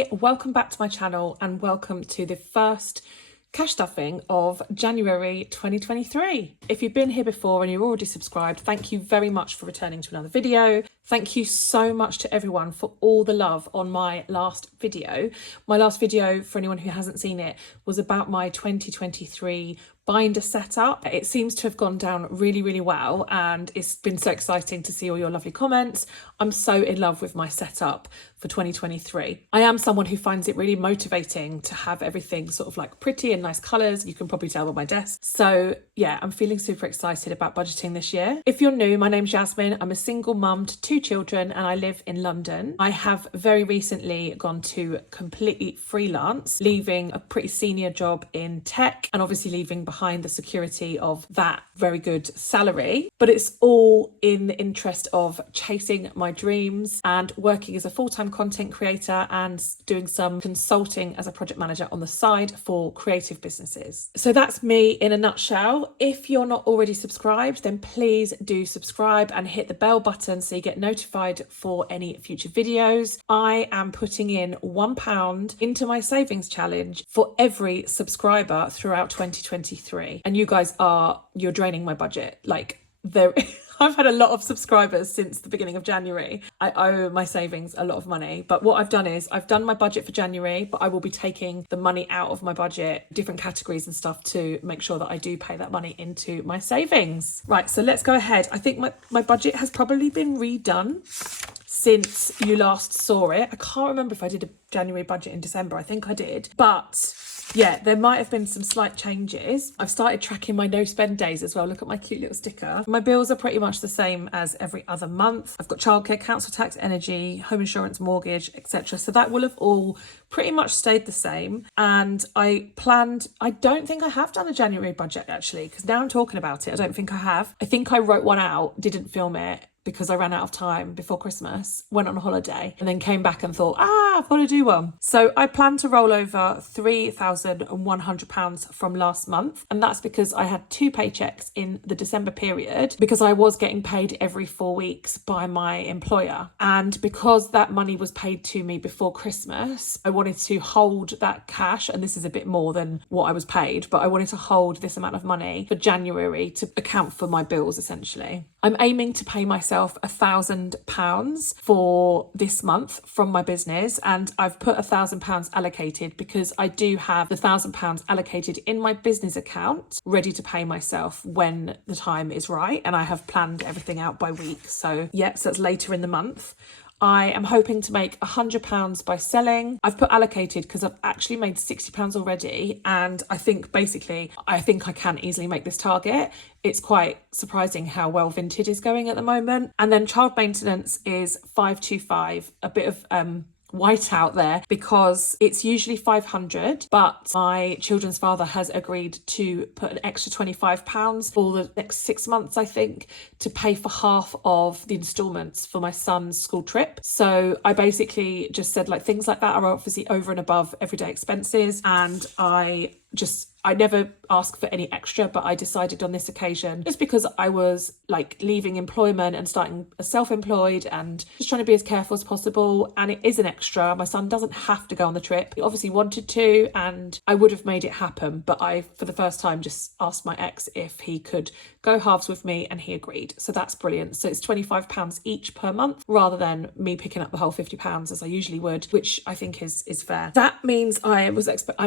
Hi, welcome back to my channel and welcome to the first cash stuffing of January 2023. If you've been here before and you're already subscribed, thank you very much for returning to another video. Thank you so much to everyone for all the love on my last video. My last video, for anyone who hasn't seen it, was about my 2023 binder setup. It seems to have gone down really well, and it's been so exciting to see all your lovely comments. I'm so in love with my setup for 2023. I am someone who finds it really motivating to have everything sort of like pretty and nice colours. You can probably tell by my desk. So yeah, I'm feeling super excited about budgeting this year. If you're new, my name's Yasmine. I'm a single mum to 2 children and I live in London. I have very recently gone to completely freelance, leaving a pretty senior job in tech and obviously leaving behind the security of that very good salary. But it's all in the interest of chasing my dreams and working as a full-time content creator and doing some consulting as a project manager on the side for creative businesses. So that's me in a nutshell. If you're not already subscribed, then please do subscribe and hit the bell button so you get notified for any future videos. I am putting in £1 into my savings challenge for every subscriber throughout 2023. And you guys you're draining my budget. Like I've had a lot of subscribers since the beginning of January. I owe my savings a lot of money. But what I've done is I've done my budget for January, but I will be taking the money out of my budget, different categories and stuff, to make sure that I do pay that money into my savings. Right, so let's go ahead. I think my budget has probably been redone since you last saw it. I can't remember if I did a January budget in December. I think I did. But yeah, there might have been some slight changes. I've started tracking my no spend days as well. Look at my cute little sticker. My bills are pretty much the same as every other month. I've got childcare, council tax, energy, home insurance, mortgage, etc. So that will have all pretty much stayed the same. And I don't think I have done a January budget actually, because now I'm talking about it, I don't think I have. I think I wrote one out, didn't film it, because I ran out of time before Christmas, went on a holiday and then came back and thought, I've got to do one. So I plan to roll over £3,100 from last month. And that's because I had 2 paychecks in the December period, because I was getting paid every 4 weeks by my employer. And because that money was paid to me before Christmas, I wanted to hold that cash. And this is a bit more than what I was paid, but I wanted to hold this amount of money for January to account for my bills, essentially. I'm aiming to pay myself £1,000 for this month from my business, and I've put £1,000 allocated because I do have the £1,000 allocated in my business account ready to pay myself when the time is right, and I have planned everything out by week. So that's later in the month. I am hoping to make £100 by selling. I've put allocated because I've actually made £60 already. And I think I can easily make this target. It's quite surprising how well Vinted is going at the moment. And then child maintenance is 525, a bit of white out there because it's usually 500, but my children's father has agreed to put an extra £25 for the next 6 months, I think, to pay for half of the instalments for my son's school trip. So I basically just said, like, things like that are obviously over and above everyday expenses, and I never ask for any extra, but I decided on this occasion, just because I was like leaving employment and starting as self-employed and just trying to be as careful as possible. And it is an extra. My son doesn't have to go on the trip. He obviously wanted to, and I would have made it happen. But I, for the first time, just asked my ex if he could go halves with me, and he agreed. So that's brilliant. So it's £25 each per month rather than me picking up the whole £50 as I usually would, which I think is fair. That means I'm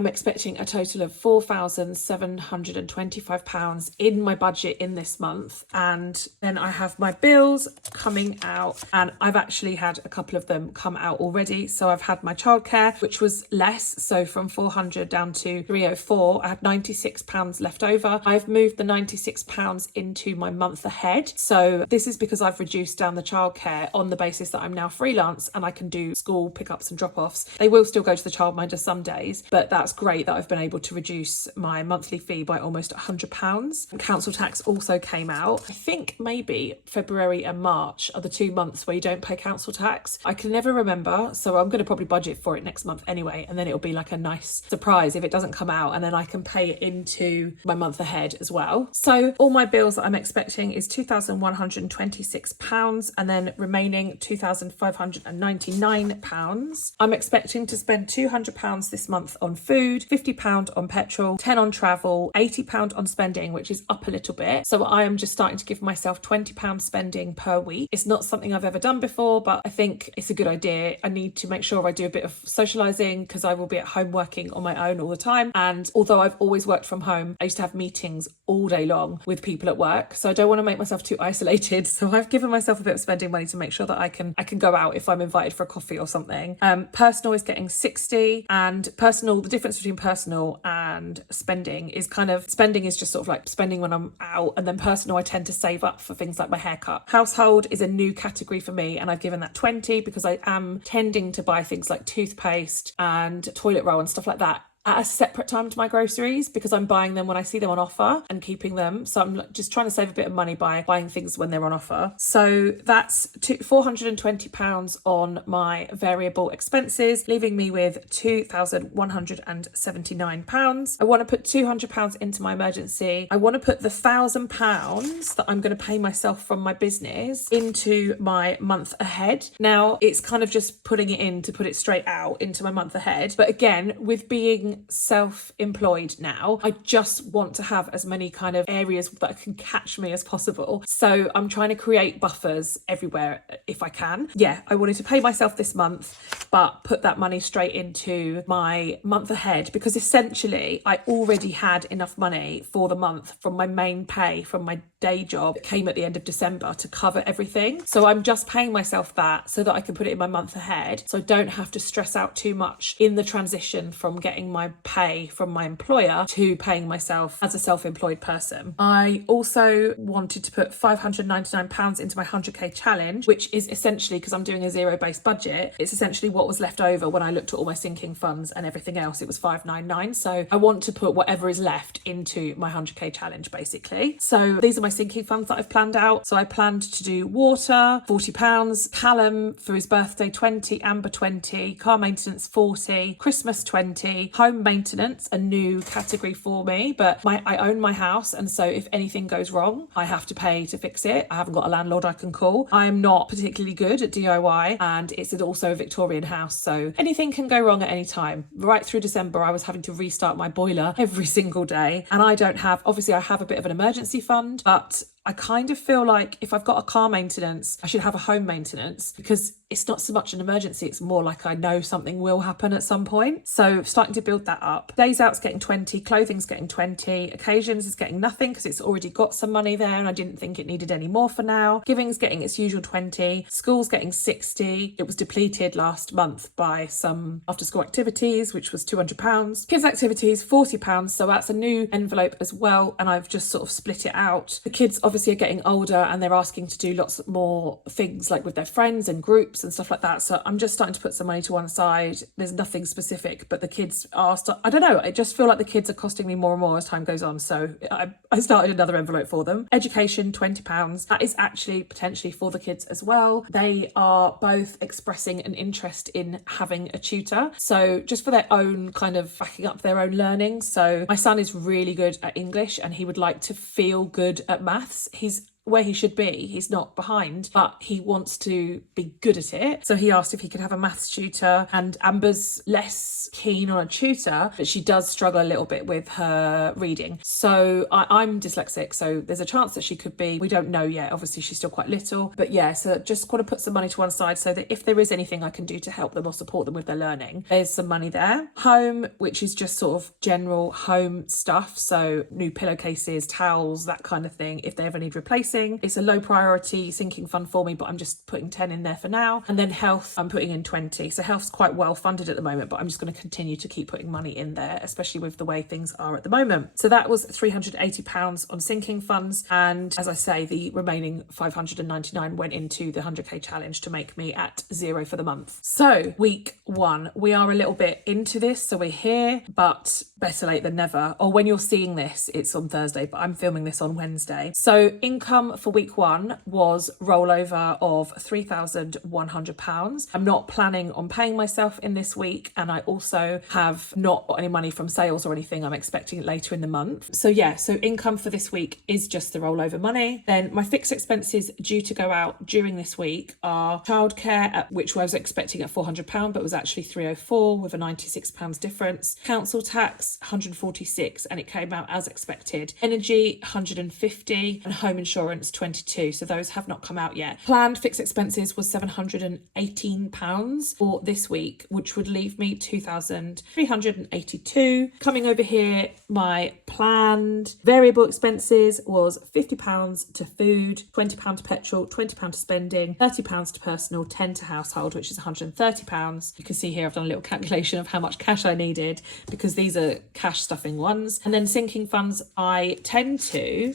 expecting a total of £4,725 in my budget in this month. And then I have my bills coming out, and I've actually had a couple of them come out already. So I've had my childcare, which was less, so from 400 down to 304. I had £96 left over. I've moved the £96 into my month ahead. So this is because I've reduced down the childcare on the basis that I'm now freelance and I can do school pickups and drop-offs. They will still go to the childminder some days, but that's great that I've been able to reduce my monthly fee by almost £100. Council tax also came out. I think maybe February and March are the 2 months where you don't pay council tax. I can never remember, so I'm going to probably budget for it next month anyway, and then it'll be like a nice surprise if it doesn't come out, and then I can pay it into my month ahead as well. So all my bills that I'm expecting is £2,126, and then remaining £2,599. I'm expecting to spend £200 this month on food, £50 on petrol, £10 on travel, £80 on spending, which is up a little bit. So I am just starting to give myself £20 spending per week. It's not something I've ever done before, but I think it's a good idea. I need to make sure I do a bit of socialising because I will be at home working on my own all the time. And although I've always worked from home, I used to have meetings all day long with people at work. So I don't want to make myself too isolated. So I've given myself a bit of spending money to make sure that I can go out if I'm invited for a coffee or something. Personal is getting 60, and personal, the difference between personal and spending is spending is just sort of like spending when I'm out, and then personal I tend to save up for things like my haircut. Household is a new category for me, and I've given that 20 because I am tending to buy things like toothpaste and toilet roll and stuff like that at a separate time to my groceries because I'm buying them when I see them on offer and keeping them. So I'm just trying to save a bit of money by buying things when they're on offer. So that's £420 on my variable expenses, leaving me with £2,179. I want to put £200 into my emergency. I want to put the £1,000 that I'm going to pay myself from my business into my month ahead. Now, it's kind of just putting it in to put it straight out into my month ahead. But again, with being self-employed now, I just want to have as many kind of areas that can catch me as possible. So I'm trying to create buffers everywhere if I can. Yeah, I wanted to pay myself this month, but put that money straight into my month ahead because essentially I already had enough money for the month from my main pay from my day job that came at the end of December to cover everything. So I'm just paying myself that so that I can put it in my month ahead, so I don't have to stress out too much in the transition from getting my pay from my employer to paying myself as a self-employed person. I also wanted to put £599 into my 100k challenge, which is essentially, because I'm doing a zero-based budget, it's essentially what was left over when I looked at all my sinking funds and everything else. It was £599. So I want to put whatever is left into my 100k challenge basically. So these are my sinking funds that I've planned out. So I planned to do water, £40, Callum for his birthday 20, Amber 20, car maintenance 40, Christmas 20, home maintenance, a new category for me, but I own my house, and so if anything goes wrong I have to pay to fix it. I haven't got a landlord I can call. I'm not particularly good at DIY, and it's also a Victorian house, so anything can go wrong at any time. Right through December I was having to restart my boiler every single day, and I have a bit of an emergency fund, but I kind of feel like if I've got a car maintenance, I should have a home maintenance because it's not so much an emergency. It's more like I know something will happen at some point. So starting to build that up. Days out's getting 20, clothing's getting 20, occasions is getting nothing because it's already got some money there and I didn't think it needed any more for now. Giving's getting its usual 20, school's getting 60. It was depleted last month by some after school activities, which was £200. Kids activities, £40. So that's a new envelope as well. And I've just sort of split it out. The kids obviously are getting older and they're asking to do lots more things like with their friends and groups and stuff like that. So I'm just starting to put some money to one side. There's nothing specific, but the kids are, I don't know, I just feel like the kids are costing me more and more as time goes on. So I started another envelope for them. Education, £20. That is actually potentially for the kids as well. They are both expressing an interest in having a tutor. So just for their own kind of backing up their own learning. So my son is really good at English and he would like to feel good at maths. He's where he should be. He's not behind, but he wants to be good at it. So he asked if he could have a maths tutor, and Amber's less keen on a tutor, but she does struggle a little bit with her reading. So I'm dyslexic, so there's a chance that she could be. We don't know yet. Obviously, she's still quite little, but yeah, so just want to put some money to one side so that if there is anything I can do to help them or support them with their learning, there's some money there. Home, which is just sort of general home stuff. So new pillowcases, towels, that kind of thing, if they ever need replacing. missing. It's a low priority sinking fund for me, but I'm just putting 10 in there for now. And then health, I'm putting in 20. So health's quite well funded at the moment, but I'm just going to continue to keep putting money in there, especially with the way things are at the moment. So that was £380 on sinking funds. And as I say, the remaining 599 went into the 100k challenge to make me at zero for the month. So week one, we are a little bit into this. So we're here, but better late than never. Or when you're seeing this, it's on Thursday, but I'm filming this on Wednesday. So income for week one was rollover of £3,100. I'm not planning on paying myself in this week. And I also have not got any money from sales or anything. I'm expecting it later in the month. So yeah, so income for this week is just the rollover money. Then my fixed expenses due to go out during this week are childcare, which I was expecting at £400, but was actually £304 with a £96 difference. Council tax, £146, and it came out as expected. Energy, £150, and home insurance, £22. So those have not come out yet. Planned fixed expenses was £718 for this week, which would leave me £2,382. Coming over here, my planned variable expenses was £50 to food, £20 to petrol, £20 to spending, £30 to personal, £10 to household, which is £130. You can see here I've done a little calculation of how much cash I needed because these are cash stuffing ones. And then sinking funds, I tend to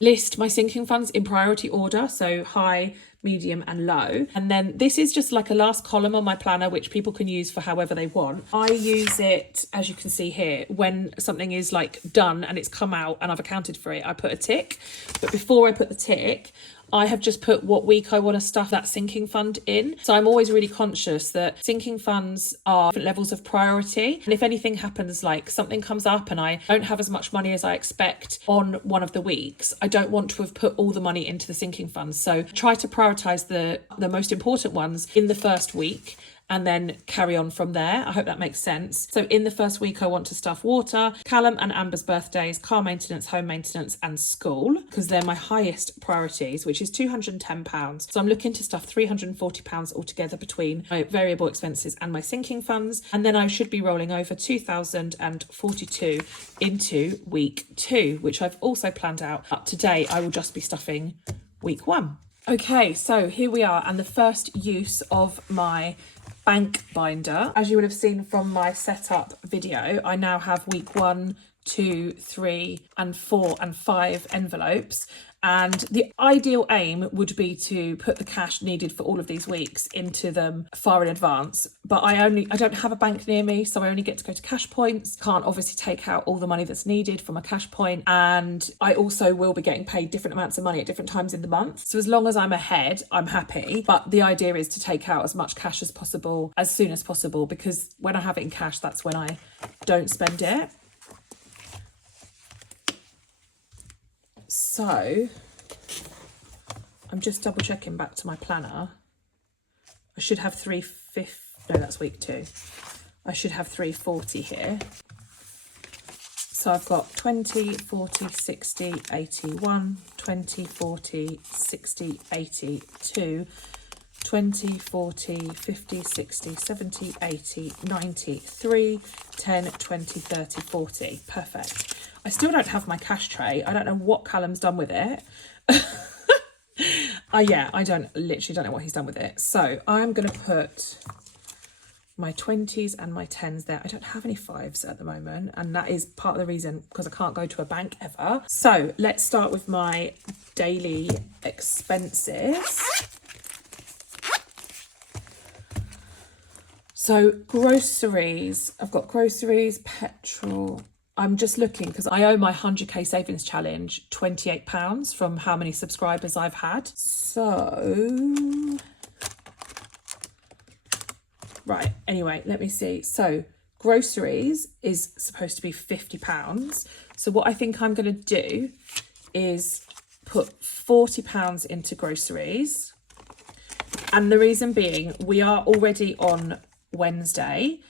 list my sinking funds in priority order, so high, medium and low. And then this is just like a last column on my planner, which people can use for however they want. I use it, as you can see here, when something is like done and it's come out and I've accounted for it, I put a tick. But before I put the tick, I have just put what week I want to stuff that sinking fund in. So I'm always really conscious that sinking funds are different levels of priority. And if anything happens, like something comes up and I don't have as much money as I expect on one of the weeks, I don't want to have put all the money into the sinking funds. So try to prioritise the most important ones in the first week and then carry on from there. I hope that makes sense. So in the first week, I want to stuff water, Callum and Amber's birthdays, car maintenance, home maintenance, and school, because they're my highest priorities, which is £210. So I'm looking to stuff £340 altogether between my variable expenses and my sinking funds. And then I should be rolling over £2,042 into week two, which I've also planned out. But today, I will just be stuffing week one. Okay, so here we are, and the first use of my bank binder. As you would have seen from my setup video, I now have week 1, 2, 3 and 4 and 5 envelopes. And the ideal aim would be to put the cash needed for all of these weeks into them far in advance. But I don't have a bank near me, so I only get to go to cash points. Can't obviously take out all the money that's needed from a cash point. And I also will be getting paid different amounts of money at different times in the month. So as long as I'm ahead, I'm happy. But the idea is to take out as much cash as possible, as soon as possible, because when I have it in cash, that's when I don't spend it. So I'm just double checking back to my planner. I should have 350, no, that's week 2. I should have 340 here. So I've got 20, 40, 60, 81, 20, 40, 60, 82, 20, 40, 50, 60, 70, 80, 90, 3, 10, 20, 30, 40. Perfect. I still don't have my cash tray. I don't know what Callum's done with it. Yeah, I literally don't know what he's done with it. So I'm going to put my 20s and my 10s there. I don't have any 5s at the moment, and that is part of the reason because I can't go to a bank ever. So let's start with my daily expenses. So groceries, I've got groceries, petrol. I'm just looking because I owe my 100k savings challenge £28 from how many subscribers I've had. So, right, anyway, let me see. So groceries is supposed to be £50. So what I think I'm going to do is put £40 into groceries. And the reason being, we are already on Wednesday,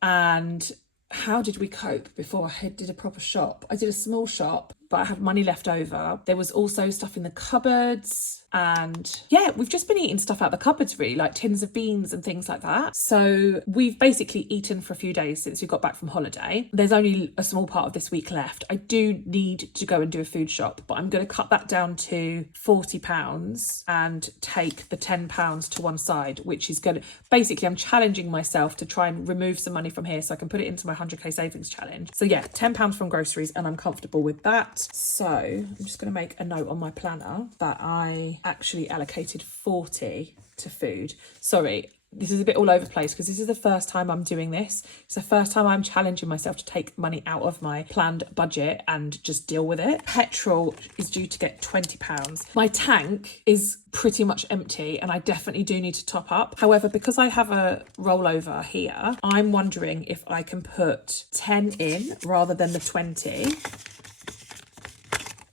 and how did we cope before I did a proper shop? I did a small shop, but I had money left over. There was also stuff in the cupboards. And yeah, we've just been eating stuff out the cupboards really, like tins of beans and things like that. So we've basically eaten for a few days since we got back from holiday. There's only a small part of this week left. I do need to go and do a food shop, but I'm going to cut that down to £40 and take the £10 to one side, which is going to, basically I'm challenging myself to try and remove some money from here so I can put it into my 100k savings challenge. So yeah, £10 from groceries, and I'm comfortable with that. So I'm just going to make a note on my planner that I actually allocated 40 to food. Sorry, this is a bit all over the place because this is the first time I'm doing this. It's the first time I'm challenging myself to take money out of my planned budget and just deal with it. Petrol is due to get £20. My tank is pretty much empty and I definitely do need to top up. However, because I have a rollover here, I'm wondering if I can put 10 in rather than the 20.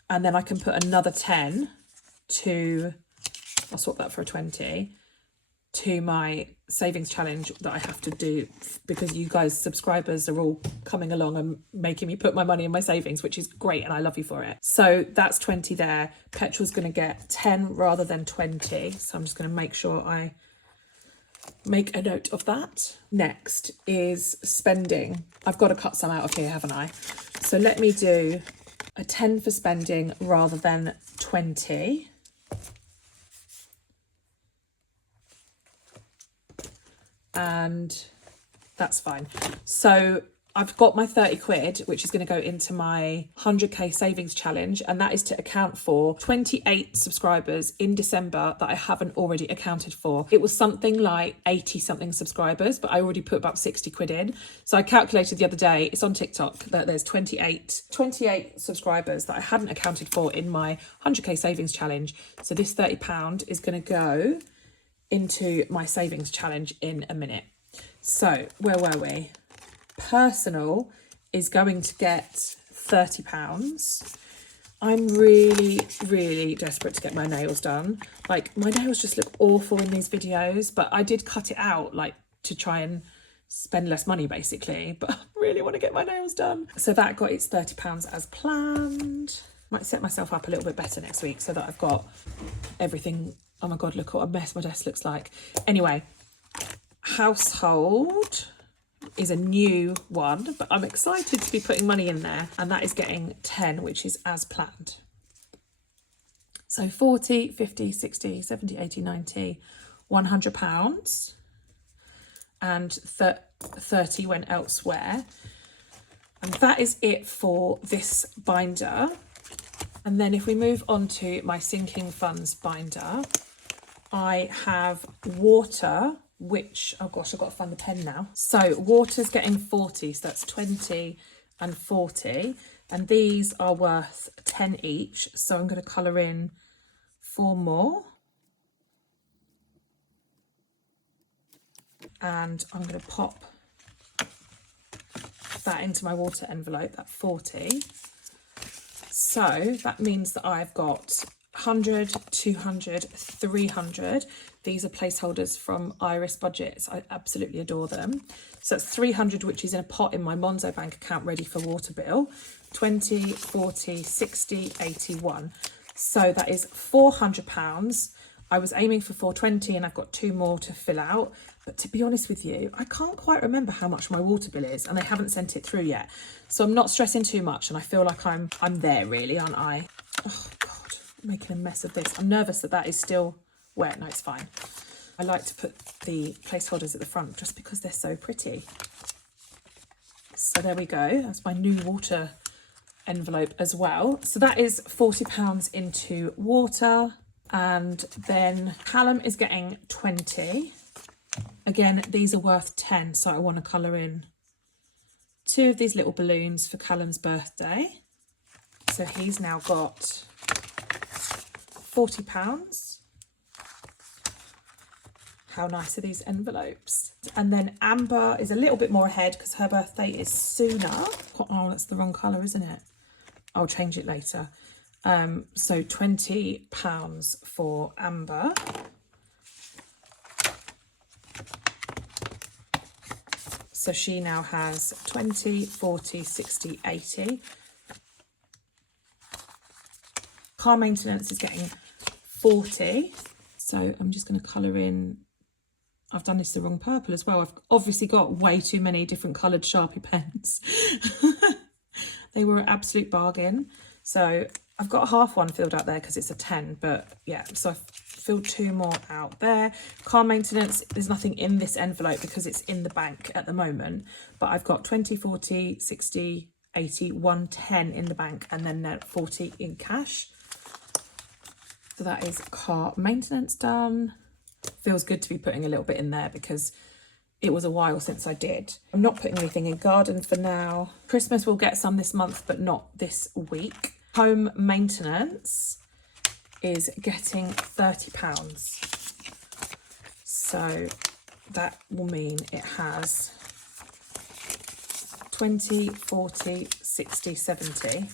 And then I can put another 10 to, I'll swap that for a 20, to my savings challenge that I have to do because you guys, subscribers, are all coming along and making me put my money in my savings, which is great and I love you for it. So that's 20 there. Petrol's going to get 10 rather than 20. So I'm just going to make sure I make a note of that. Next is spending. I've got to cut some out of here, haven't I? So let me do a 10 for spending rather than 20. And that's fine. So I've got my 30 quid, which is going to go into my 100k savings challenge. And that is to account for 28 subscribers in December that I haven't already accounted for. It was something like 80 something subscribers, but I already put about 60 quid in. So I calculated the other day, it's on TikTok, that there's 28 subscribers that I hadn't accounted for in my 100k savings challenge. So this £30 is going to go into my savings challenge in a minute. So where were we? Personal is going to get £30. I'm really desperate to get my nails done. Like, my nails just look awful in these videos, but I did cut it out like to try and spend less money basically, but I really want to get my nails done. So that got its £30 as planned. Might set myself up a little bit better next week so that I've got everything. Oh my God, look what a mess my desk looks like. Anyway, household is a new one, but I'm excited to be putting money in there, and that is getting 10, which is as planned. So 40, 50, 60, 70, 80, 90, £100, and 30 went elsewhere. And that is it for this binder. And then if we move on to my sinking funds binder, I have water, which, oh gosh, I've got to find the pen now. So water's getting 40, so that's 20 and 40. And these are worth 10 each. So I'm going to colour in 4 more. And I'm going to pop that into my water envelope, that 40. So that means that I've got 100, 200, 300. These are placeholders from Iris Budgets. I absolutely adore them. So that's 300, which is in a pot in my Monzo bank account ready for water bill. 20, 40, 60, 81. So that is £400. I was aiming for 420 and I've got 2 more to fill out. But to be honest with you, I can't quite remember how much my water bill is and they haven't sent it through yet. So I'm not stressing too much and I feel like I'm there really, aren't I? Oh God, I'm making a mess of this. I'm nervous that is still wet. No, it's fine. I like to put the placeholders at the front just because they're so pretty. So there we go. That's my new water envelope as well. So that is £40 into water. And then Callum is getting 20. Again, these are worth 10, so I want to colour in 2 of these little balloons for Callum's birthday. So he's now got £40. How nice are these envelopes? And then Amber is a little bit more ahead because her birthday is sooner. Oh, that's the wrong colour, isn't it? I'll change it later. So £20 for Amber. So she now has 20, 40, 60, 80. Car maintenance is getting 40. So I'm just going to colour in. I've done this the wrong purple as well. I've obviously got way too many different coloured Sharpie pens. They were an absolute bargain. So I've got half one filled out there because it's a 10, but yeah, so I've filled 2 more out there. Car maintenance, there's nothing in this envelope because it's in the bank at the moment, but I've got 20, 40, 60, 80, 110 in the bank, and then 40 in cash. So that is car maintenance done. Feels good to be putting a little bit in there because it was a while since I did. I'm not putting anything in garden for now. Christmas will get some this month, but not this week. Home maintenance is getting £30. So that will mean it has 20, 40, 60, 70.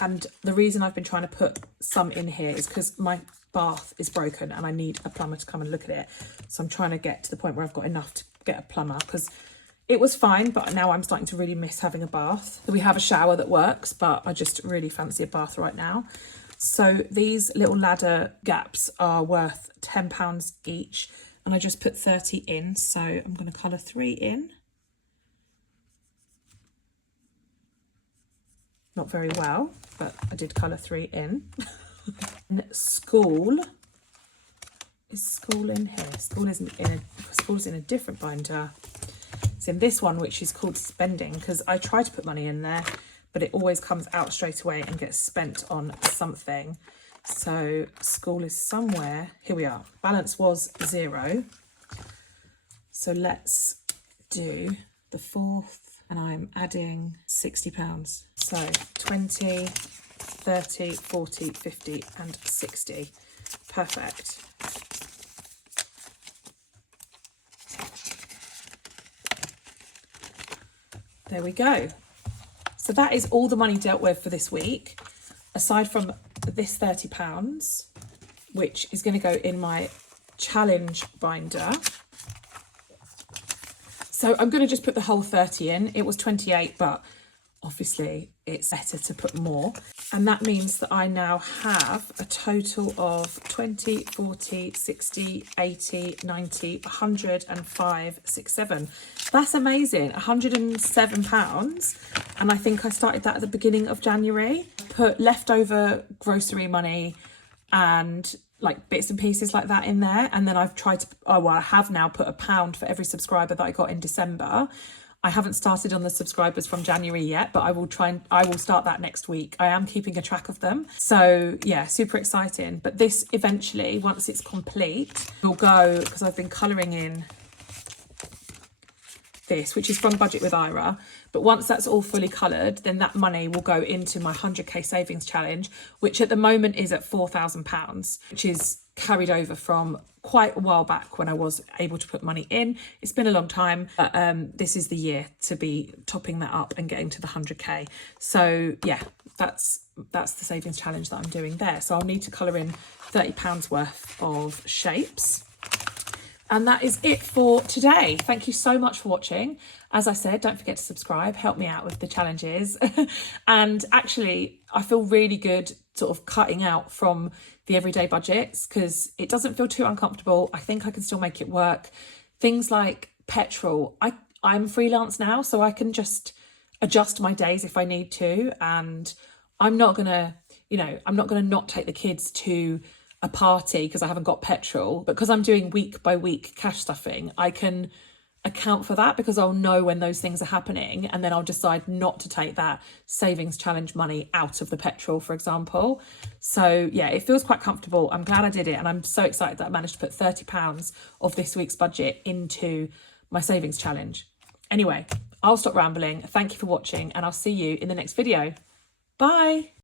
And the reason I've been trying to put some in here is because my bath is broken and I need a plumber to come and look at it. So I'm trying to get to the point where I've got enough to get a plumber, because it was fine, but now I'm starting to really miss having a bath. We have a shower that works, but I just really fancy a bath right now. So these little ladder gaps are worth £10 each, and I just put 30 in. So I'm going to colour 3 in. Not very well, but I did colour 3 in. And school. Is school in here? School isn't in school's in a different binder. It's in this one, which is called spending, because I try to put money in there, but it always comes out straight away and gets spent on something. So school is somewhere. Here we are. Balance was 0. So let's do the 4th, and I'm adding £60. So 20, 30, 40, 50 and 60. Perfect. There we go. So that is all the money dealt with for this week, aside from this £30, which is going to go in my challenge binder. So I'm going to just put the whole 30 in. It was 28, but obviously it's better to put more. And that means that I now have a total of 20, 40, 60, 80, 90, 105, 67. That's amazing. £107. And I think I started that at the beginning of January. Put leftover grocery money and like bits and pieces like that in there. And then I've tried to, I have now put £1 for every subscriber that I got in December. I haven't started on the subscribers from January yet, but I will start that next week. I am keeping a track of them. So yeah, super exciting. But this eventually, once it's complete, will go, because I've been colouring in this, which is from Budget with Ira. But once that's all fully coloured, then that money will go into my 100k savings challenge, which at the moment is at £4,000, which is carried over from quite a while back when I was able to put money in. It's been a long time, but this is the year to be topping that up and getting to the 100k. So yeah, that's the savings challenge that I'm doing there. So I'll need to colour in £30 worth of shapes. And that is it for today. Thank you so much for watching. As I said, don't forget to subscribe, help me out with the challenges. And actually, I feel really good sort of cutting out from the everyday budgets because it doesn't feel too uncomfortable. I think I can still make it work. Things like petrol, I'm freelance now, so I can just adjust my days if I need to. And I'm not gonna, I'm not gonna not take the kids to a party because I haven't got petrol, but because I'm doing week by week cash stuffing, I can account for that because I'll know when those things are happening, and then I'll decide not to take that savings challenge money out of the petrol, for example. So yeah, it feels quite comfortable. I'm glad I did it, and I'm so excited that I managed to put £30 of this week's budget into my savings challenge. Anyway, I'll stop rambling. Thank you for watching, and I'll see you in the next video. Bye.